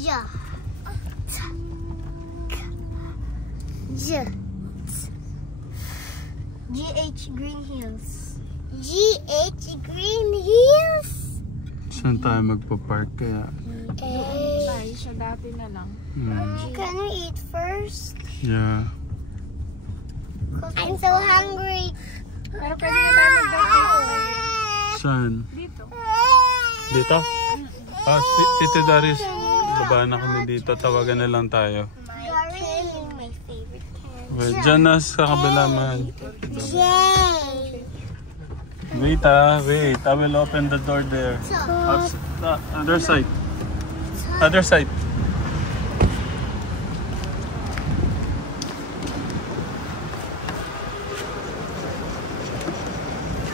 Ja. J. GH Green Hills. GH Green Hills. Saan tayo magpa-park kaya? Tayo siya dati na lang. Can we eat first? Yeah. I'm so hungry. Pero pwede na tayo mag-drive. Saan? Dito. Dito? Ah, si Tito Darius. Baba na kami dito. Tawagan na lang tayo. My favorite candy. Well, dyan na sa kabila man. J. Wait wait. I will open the door there. Other side. Other side.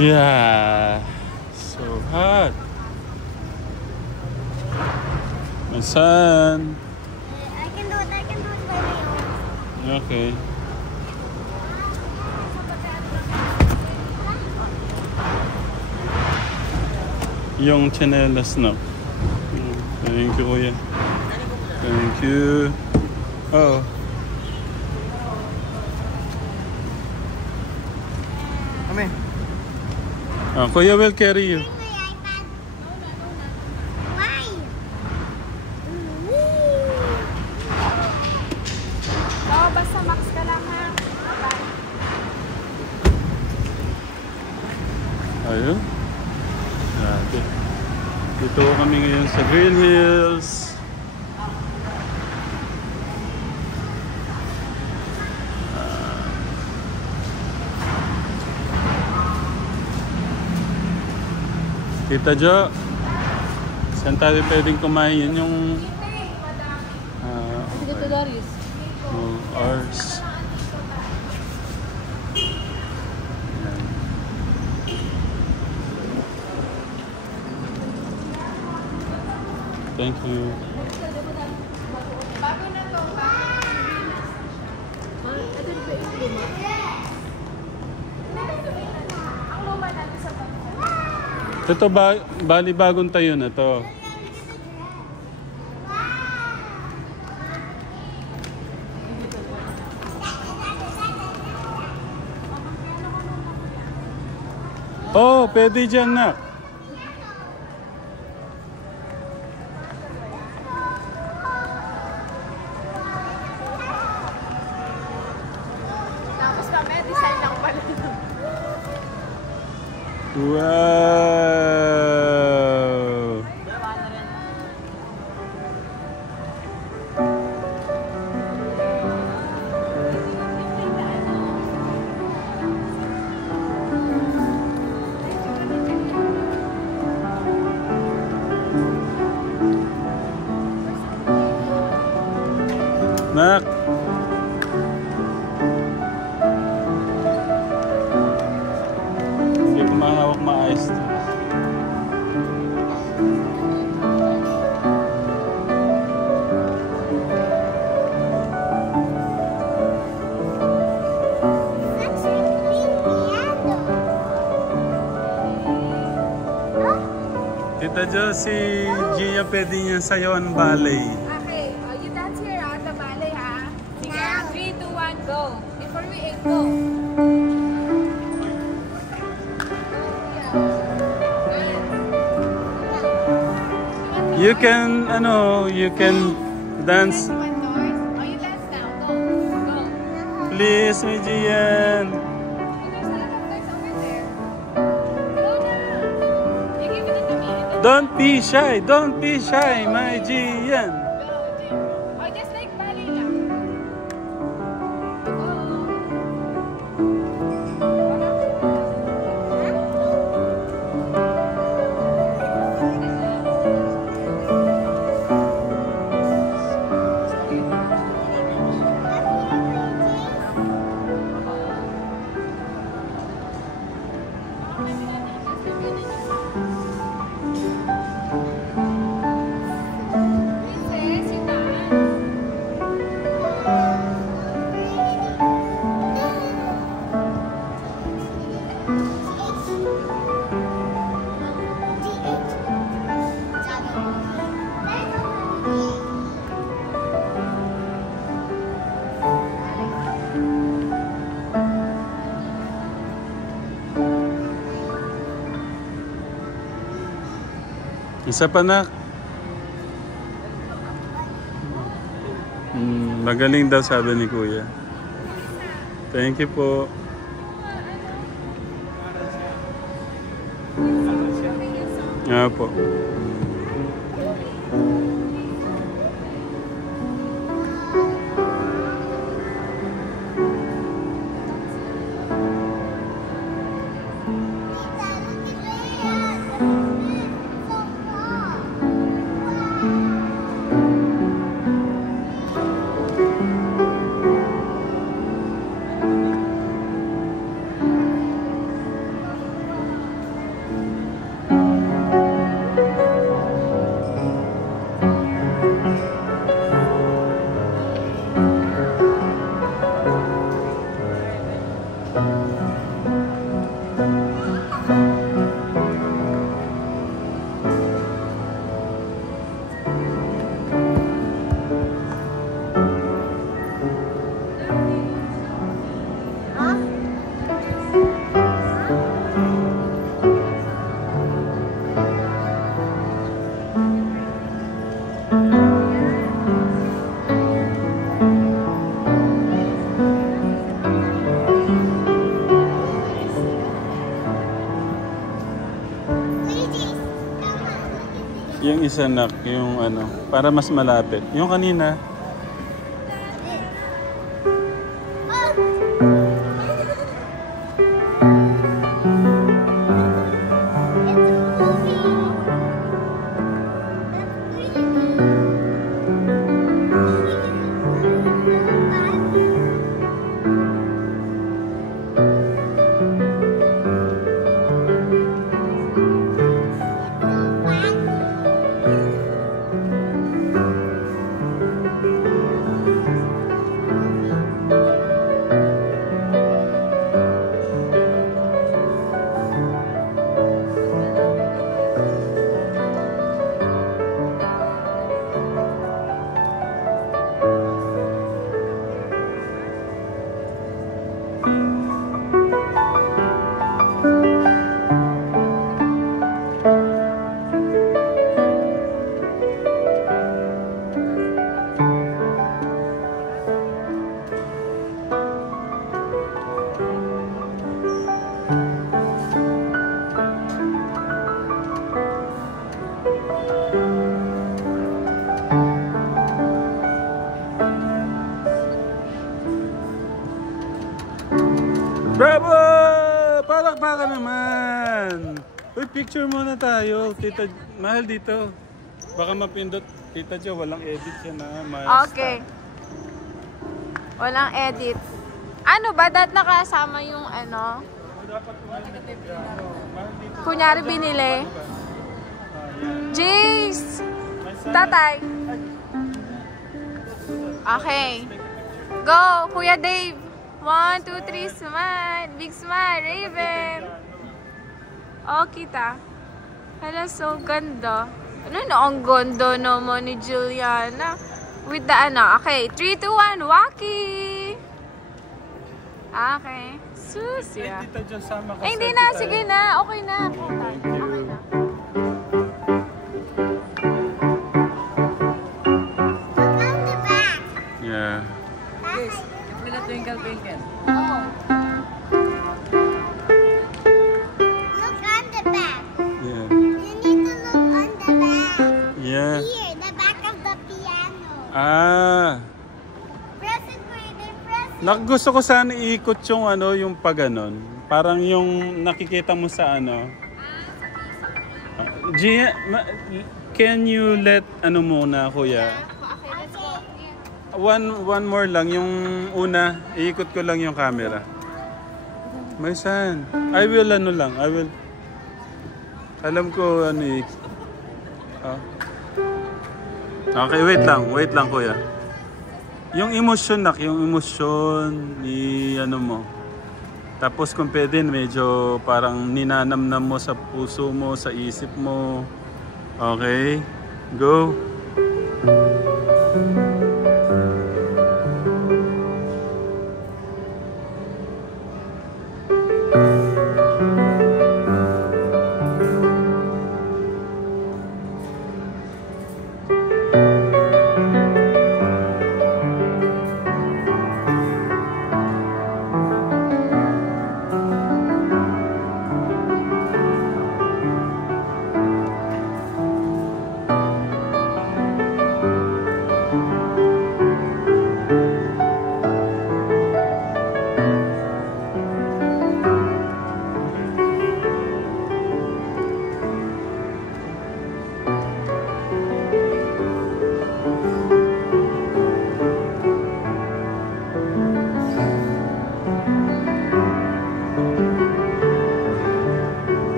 Yeah. So hot. My son. I can do it by my own. Okay. Yung chanelas na. Thank you, kuya. Thank you. Oh. Kami. Kuya will carry you. My iPad. Why? Oo, basta max ka lang ha. Ayun. Grabe. Dito kami ngayon sa Green Hills. Tita Jo, saan tayo pwedeng kumain? Yun yung... Tito Darius. Ours. Yan. Thank you. Bago na to ba? Ang luma natin sa pagkakas. Ito bali bagong tayo na to. Oh, pwede dyan na. Tapos kami, design lang pala. Wow! Nak! Hindi ko mahawak maayos to. That's a green piano. Tita Jo, si Gia pwede niya sayawan ballet. Okay, you dance here at the ballet ha. Sige, 3, 2, 1, go. Before we aim, go. You can, you can dance. Oh, you dance now. Go. Go. Please, my Gian. There's a lot of guys over there. Go na. You give it to me. Don't be shy. Don't be shy, my Gian. Go, Jim. Oh, just like ballet lang. Go. Princess. Isa pa nak. Magaling daw sabi ni Kuya. Thank you po. Nga po. Yung isa nak, yung ano, para mas malapit. Yung kanina. Bravo! Palakpakan naman! Uy, picture muna tayo. Tita, mahal dito. Baka mapindot. Tita Jo, walang edit siya na. Okay. Walang edit. Ano ba? Dahil nakasama yung ano? Kunyari binili. Jace! Tatay! Okay. Go! Kuya Dave! 1, 2, 3, smile! Big smile! Raven! Oh, kita. Hala, so ganda. Ano na, ang ganda naman ni Juliana. With the ano. Okay, 3, 2, 1, Waki! Okay. Sus, yeah. Tita Jo, sama ka. Hindi na, sige na. Okay na. Okay na. Yeah. Twinkle, twinkle. Oh. Look on the back. Yeah. You need to look on the back. Yeah. Here, the back of the piano. Ah. Press it, Brady. Press it. Gusto ko sana iikot yung ano, yung pag-ganon. Parang yung nakikita mo sa ano. Gia, can you let ano muna, kuya? One more lang, yung una, iikot ko lang yung camera. My son, I will ano lang, I will. Alam ko ano eh. Okay, wait lang kuya. Yung emosyon nak, yung emosyon, ano mo. Tapos kung pwede, medyo parang ninanamnam mo sa puso mo, sa isip mo. Okay, go.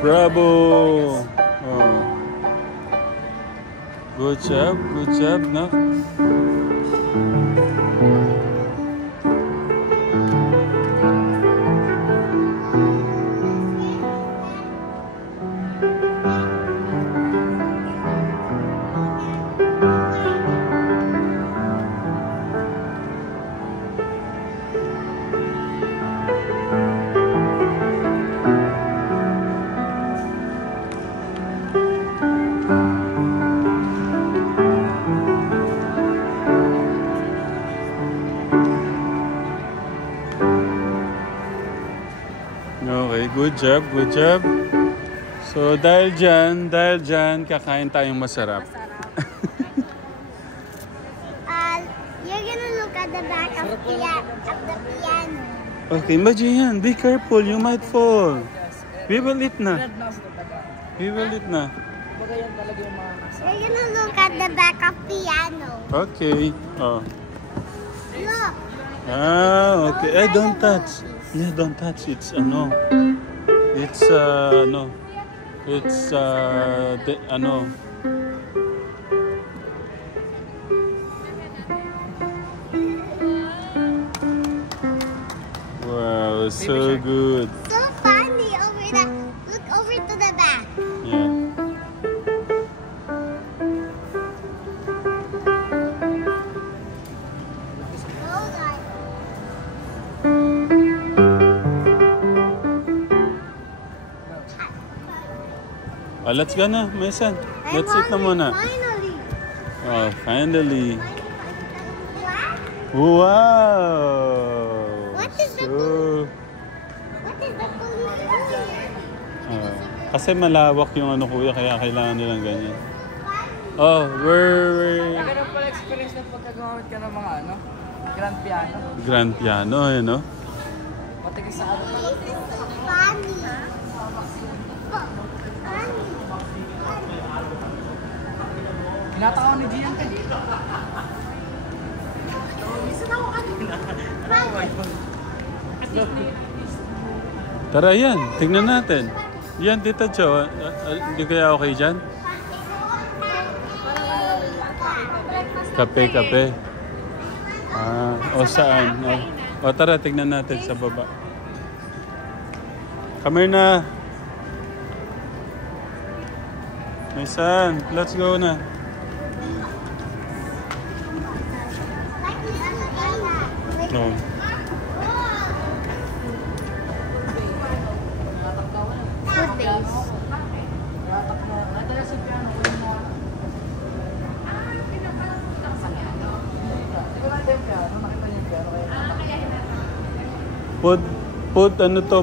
Bravo! Oh. Good job, nak. Okay, good job. So dahil dyan, kakain tayong masarap. You're gonna look at the back of the piano. Okay, Majian, be careful, you might fall. We will eat na. Magayan talaga yung mga nasa. You're gonna look at the back of piano. Okay. Oh. Look. Ah, okay. Don't touch. Yeah, don't touch. It's ano. It's no. It's ano. Wow, so good. So funny over there. Look over to the back. Yeah. Those are. Let's go na, Mason. Let's eat na muna. Finally. Oh, finally. What? Wow! What is the What is the Kasi malawak yung ano kuya, kaya kailangan nilang ganyan. Oh, we're Ganun pala experience na pagkagawin ka ng mga ano, grand piano. grand piano, you know? Matigis sa ano pala. Funny. Hinatakaw ni Gian ka. Tara yan, tingnan natin. Yan, Tita Jo, hindi kaya okay dyan? Kape. O saan? O tara, tignan natin sa baba. Come here na. My son, let's go na. No. Food base. Food ano to?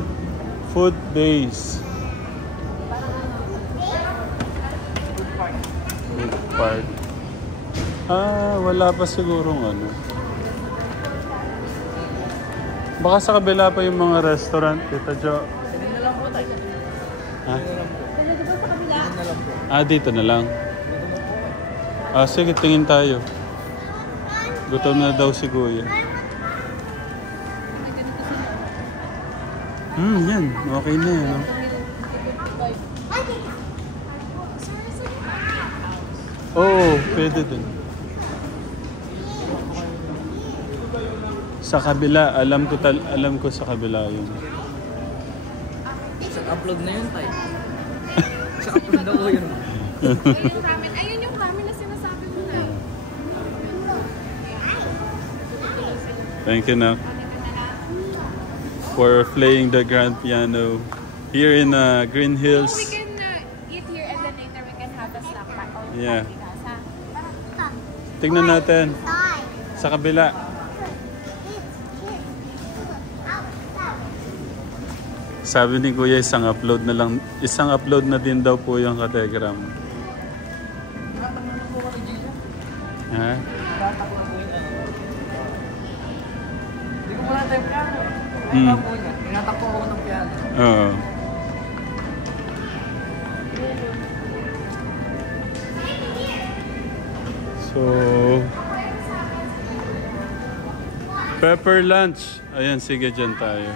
Food base. Food park. Wala pa sigurong ano. Baka sa kabila pa yung mga restaurant, Tita Jo. Tignan na lang po tayo. Ha? Tignan Dito na lang. Sige, tingin tayo. Gutom na daw si Kuya. Yan. Okay na yan. No? Pwede din. Sa kabila, alam ko sa kabila yun. Sa upload na yun tayo. Sa upload na ko yun. Ayun yung ramen na sinasabi mo na. Thank you, Nak, for playing the grand piano here in Green Hills. We can eat here and then later we can have a snack pack. Yeah. Tingnan natin sa kabila. Sabi ni Kuya, isang upload na din daw po yung Kategram. Ha? Hindi ko muna tayo piano. Hinatakpo ako ng piano. Oo. So, pepper lunch. Ayan, sige, dyan tayo.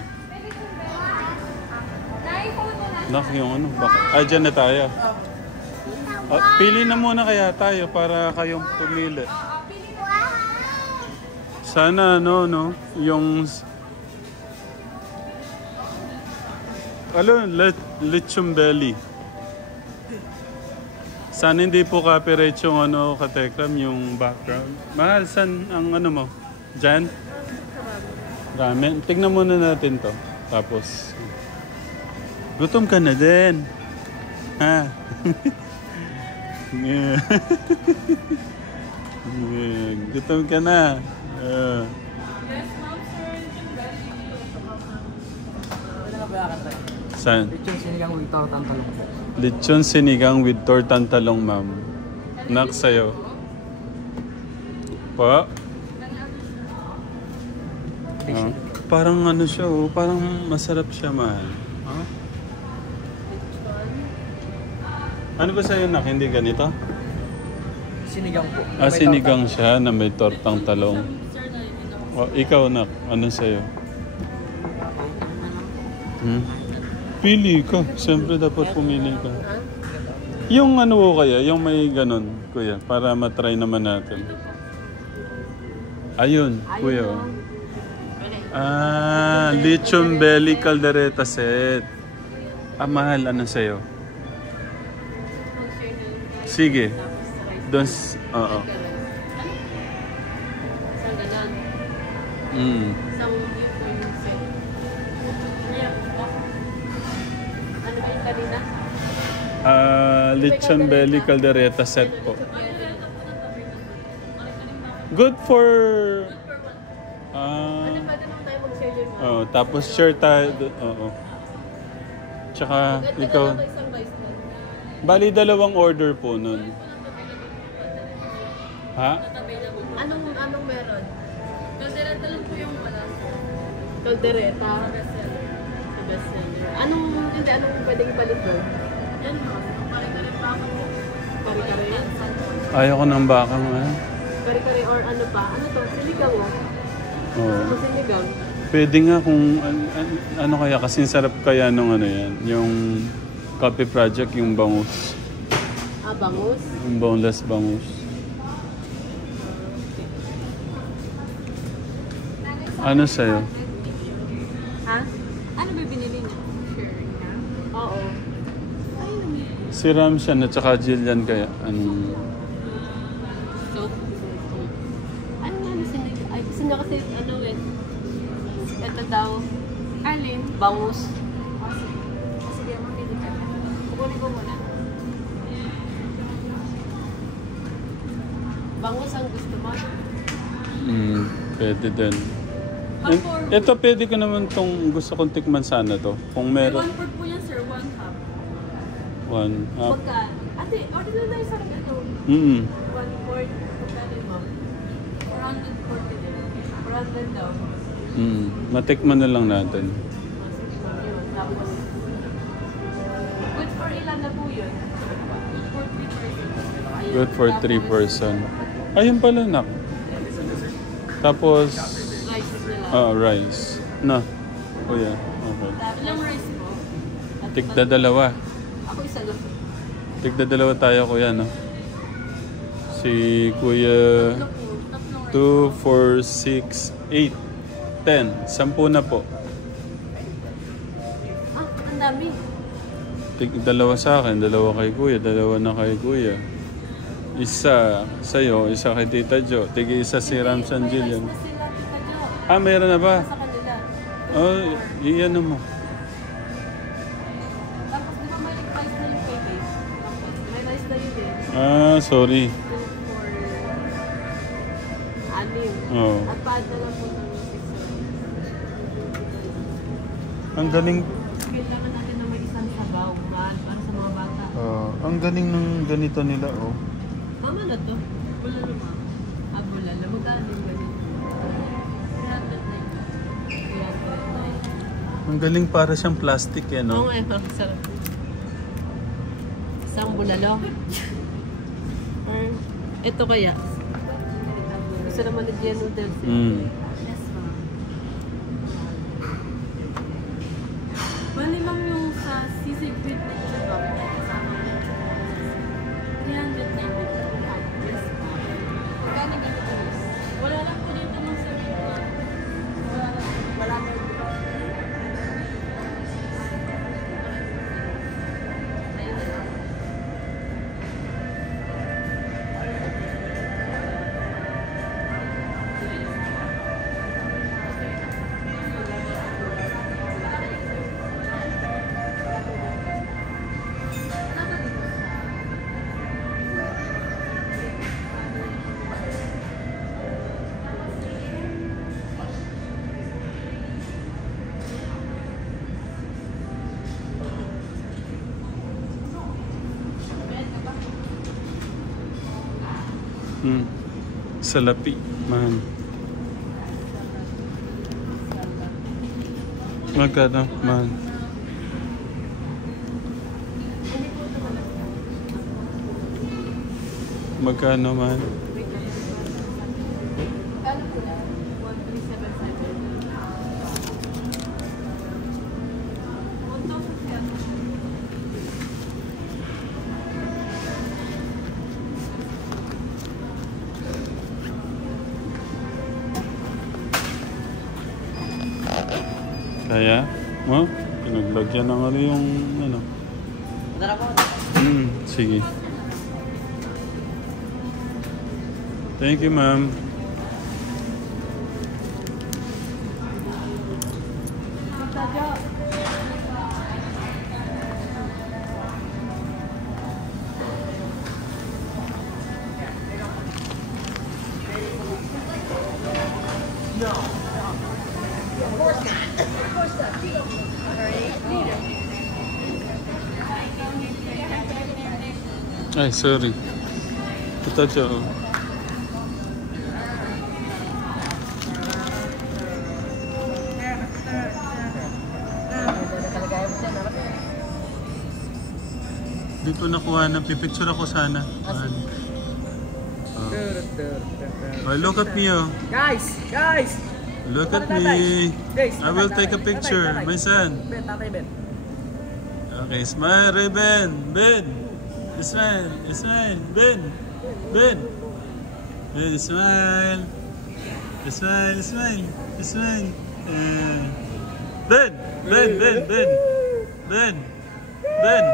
Nak, yung ano, baka... Ah, dyan na tayo. Pili na muna kaya tayo para kayong pumili. Sana ano, no? Yung... Lechon belly. Sana hindi po copyright yung ano, katekram, yung background. Mahal, saan ang ano mo? Dyan? Ramen. Tignan muna natin to. Tapos... Gutom ka na din. Ha? Gutom ka na. Saan? Lechon sinigang with tortang talong. Lechon sinigang with tortang talong, ma'am. Nak sa'yo. Pa? Parang ano siya, oh. Parang masarap siya, mahal. Huh? Ano ba sa'yo, nak? Hindi ganito? Sinigang po. Ah, sinigang siya na may tortang talong. Oh, ikaw, nak. Ano sa'yo? Pili ka. Siyempre dapat pumili ka. Yung ano ko kaya, yung may ganun, kuya, para matry naman natin. Ayun, kuya. Ah, lechon belly caldereta set. Ah, mahal. Ano sa'yo? Sige. Doon, oo. Lechon belly caldereta set po. Good for... tapos share tayo. Oo. Tsaka ikaw... Bali, 2 order po nun. Ha? Anong meron? Caldereta lang po yung wala. Caldereta. Bestseller. Anong pwedeng ipalit doon? Yan mo. Kare-kare pa ako. Kare-kare? Ayoko ng bakang, ha? Kare-kare or ano pa? Ano to? Sinigaw mo? Oo. Sinigaw? Pwede nga kung ano kaya, kasi sarap kaya nung ano yan. Yung coffee project, yung bangus. Ah, bangus? Yung boneless bangus. Ano sa'yo? Ha? Ano ba binili niya? Sharing na? Oo. Si Ramshan at saka Jillian kaya. Anong... Soap? Ano sinigaw? Ay, gusto niya kasi ano eh. Ito daw. Alin? Bangus. Sige, mamili ka. Kukunin ko muna. Bangus ang gusto mo? Pwede din. Ito pwede ko naman tong gusto kong tikman sana to. Kung meron. 1/4 po yan, sir. 1 half. 1 half. Magka. Ate, order na tayo sa ito. 1/4. Magkano mo? 440 din. 400 daw. Matikman na lang natin. Tapos, good for ilan na po yun? Good for 3 person. Ayun pala, nak. Tapos, Rice nila. rice. Na. Kuya. Okay. Ilang rice po? Tigda 2. Ako isa lang. Tigda 2 tayo, kuya, no? Si Kuya... 2, 4, 6, 8, 10. 10 na po. Ah, ang dami. Dalawa sa akin, 2 kay Kuya, 2 na kay Kuya. Isa sa'yo, isa kay Tita Jo. Isa si Ramshan Jillian. Sila, Tita Jo. Ah, mayroon na ba? Sa kanila. Oh, iyan mo. Tapos di ba may rice na yung baby? Tapos may rice na yun eh. Ah, sorry. 2 for 6. Oh. At paad na lang po ng 6. Ang galing. Kailangan natin na may isang sabaw, mahal, para sa mga bata. Ang galing ng ganito nila, oh. Mama na to. Bulalo ma. Ah, bulalo. Magkano yung ganito? 309. Ang galing, para siyang plastic, eh, Oo no? nga, parang sarap. Isang bulalo. Or, ito kaya. Gusto naman ni Gia noodles. Mm. Yes, ma'am. Bali lang yung sa sisig salapi, man. Magkano, man? Magkano, man? Kaya? Oh, pinaglagyan ng ano yung ano. Madara po. Sige. Thank you, ma'am. Ay, sorry. Ito siya. Oh. Di ko nakuha na. Pipicture ako sana. Oh, look at me, oh. Guys! Look at me. Guys, I will take a picture. My son. Ben, tatay Ben. Okay, smile, Raven. Ben. Smile. Smile. Ben. Ben. Ben, smile. Smile, smile. Smile. Ben. Ben, Ben, Ben. Ben. Ben.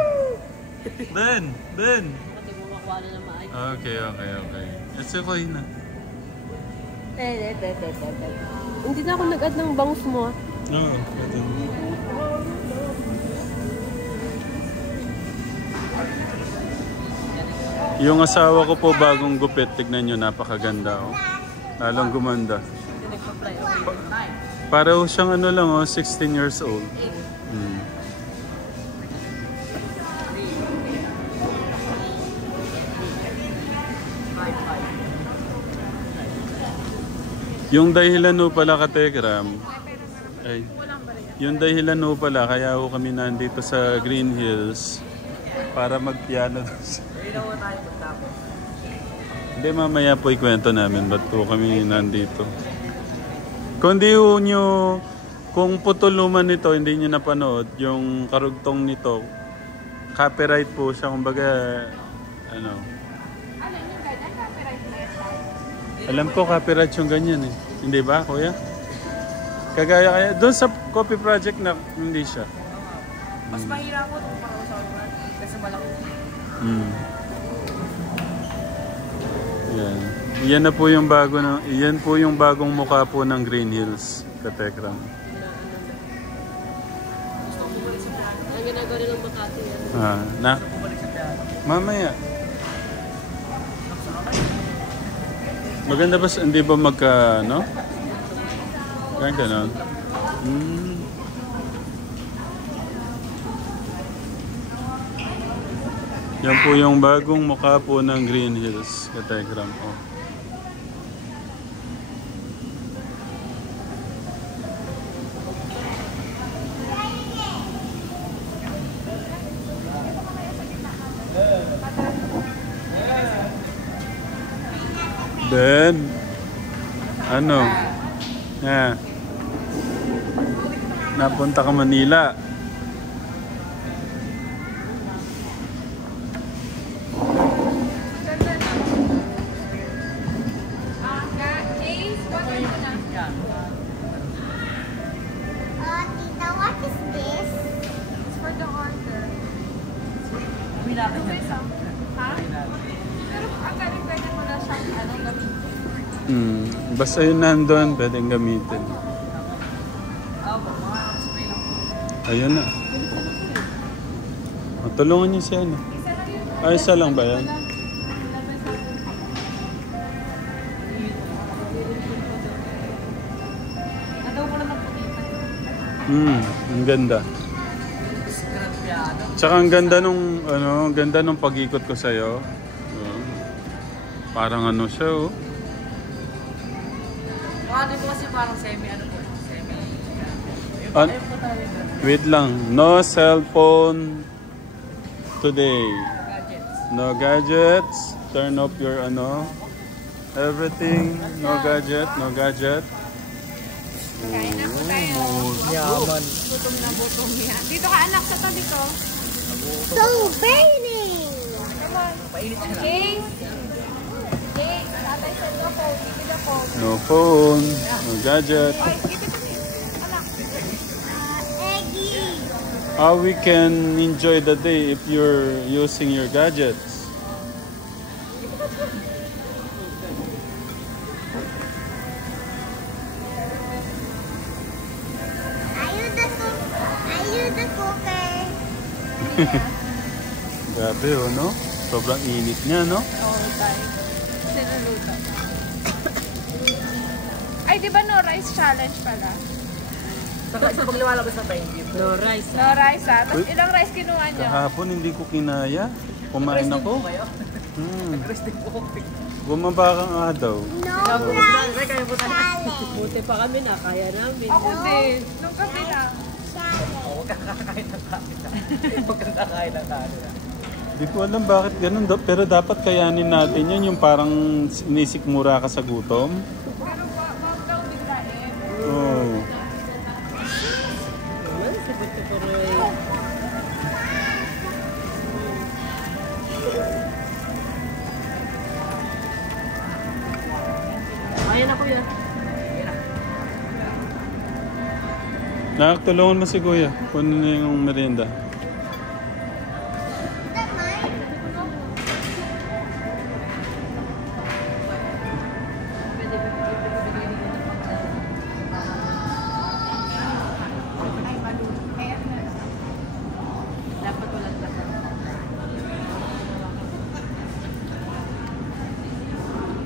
Ben. Ben. Okay. It's okay na. Hindi na ako nag-add ng bangus mo. Oo, ito. Yung asawa ko po bagong gupit, tignan nyo, napakaganda, oh. Lalong gumanda. Para siyang ano lang, oh, 16 years old. Yung dahilan no pala ka Tegram, ay, yung dahilan no pala, kaya ako kami nandito sa Green Hills para magpiano. Hindi, mamaya po ikwento namin ba't po kami nandito. Kung di nyo, kung putuluman nito, hindi nyo napanood, yung karugtong nito, copyright po siya, kumbaga, ano. Alam ko copyright yung ganyan eh. Hindi ba, kuya? Kaya doon sa copy project na hindi siya. Mas mahirap po itong pang-usapan kasi malaki. Yan. Yan na po yung bago na, yan po yung bagong mukha po ng Green Hills, Katekram. Ang ginagawa ng Makati yan. Na? Mamaya. Maganda ba, hindi ba magka, no? Ganyan ganon. Yan po yung bagong mukha po ng Green Hills, Katekram. Oh. Ben, ano? Napunta ka Manila. Tita, what is this? It's for the order. Ha? Pero ang galing pwede mo na siyang gamitin. Basta yun nandun, pwedeng gamitin. Ayun na. Tulungan niyo siya, ano? Ay, isa lang ba yan? Ang ganda. Tsaka ang ganda nung, ano, ganda nung pag-ikot ko sa'yo. Parang ano siya, oh. ano ko kasi parang semi ano po. Semi. An- Wait lang. No cellphone today. No gadgets. Turn off your ano. Everything. No gadget. No gadget. Kain na po tayo. Yaman. Gutom na gutom yan. Dito ka anak sa tabi ko. So burning! Come on. Painit siya lang. Okay? Okay. Tatay said no phone. Give the phone. No phone. No gadget. Oy, give it to me. Anak. Eggy! How we can enjoy the day if you're using your gadgets? Are you the cooker? Grabe oh, no? Sobrang init niya, no? Oo, tayo. Sinuluto. Ay, di ba no rice challenge pala? Sa pagliwalabas na tayo, no rice. No rice ah. Tapos Uy. ilang rice kinuha niyo? Kahapon hindi ko kinaya. Kumain ako. Kayo? Resting po. Bumaba ka nga daw. No rice Kayo po tayo. challenge. Buti pa kami na, kaya namin. Ako din. Nung kasi na. Challenge. Huwag kang kakain ng kanila. Huwag kang kakain ng kanila. Hindi ko alam bakit ganun. Pero dapat kayanin natin yun. Yung parang nisikmura ka sa gutom. Pero wag daw biglain. Oo. Naman, sagot ko pero Ayan ako yan. Nakakatulungan mo si Kuya. Kunin na yung merienda. Dapat walang lakas.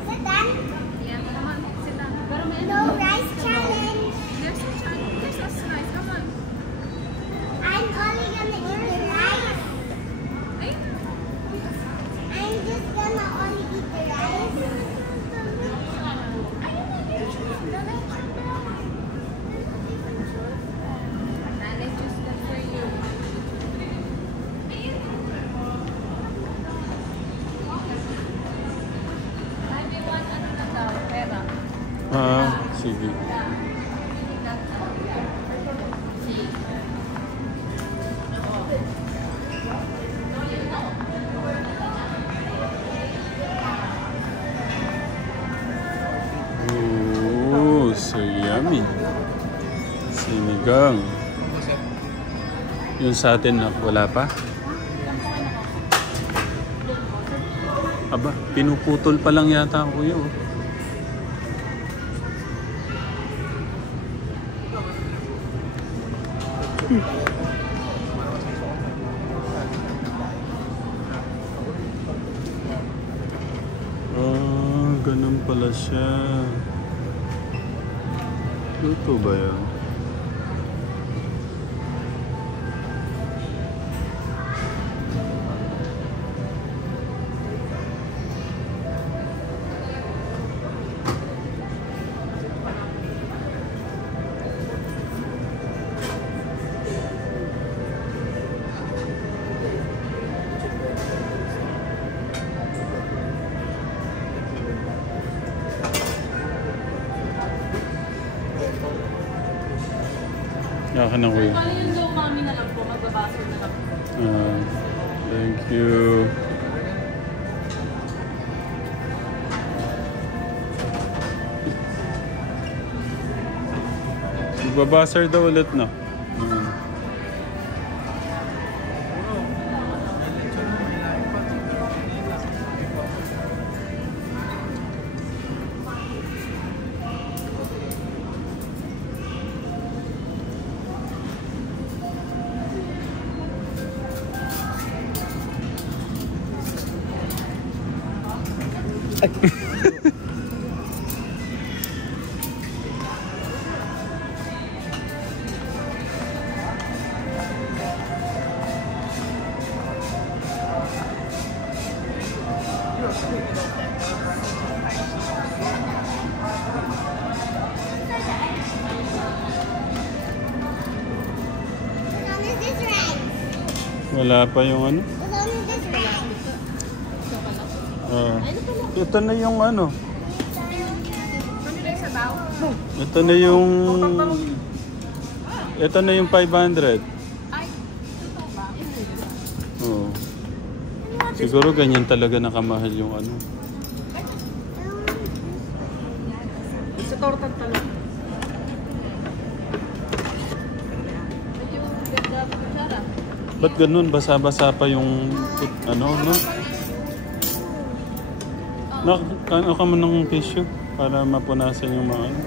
Sit down. Yeah, come on. Sit down. Pero may No rice challenge. There's a challenge. This was nice. Come on. I'm only gonna eat the rice. Ay, I'm just gonna only eat the rice. nanay just that for you. Ay, may one ano na daw. Pera. Ah, sige. Ooh, so yummy. Sinigang. Yung sa atin na wala pa? Aba, pinuputol pa lang yata ako yun. Ah, ganun pala siya. Luto ba yan? Yaka na kuya. Yung low mami na lang po, magbabasol na lang. Ah, thank you. Magbabasar daw ulit na. Wala pa yung ano. It's only this size. Ito na yung ano. Ito na yung... Ito na yung 500. Oo. Siguro ganyan talaga nakamahal yung ano. Sa tortang talong. Ba't ganun? Basa-basa pa yung ano, no? Ano ka mo ng tissue para mapunasan yung mga ano?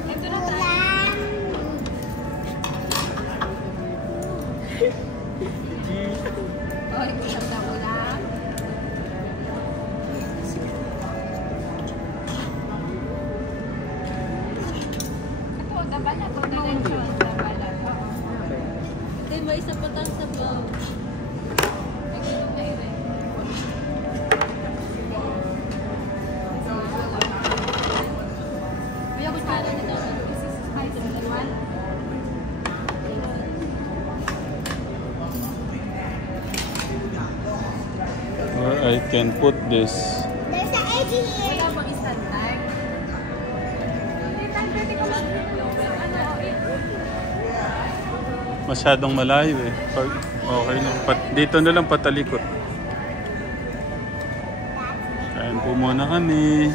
May isa pa tayo sa vlog. Or I can put this. There's an edgy here. Masyadong malayo eh. Okay lang. Dito na lang patalikot. Kain po muna kami.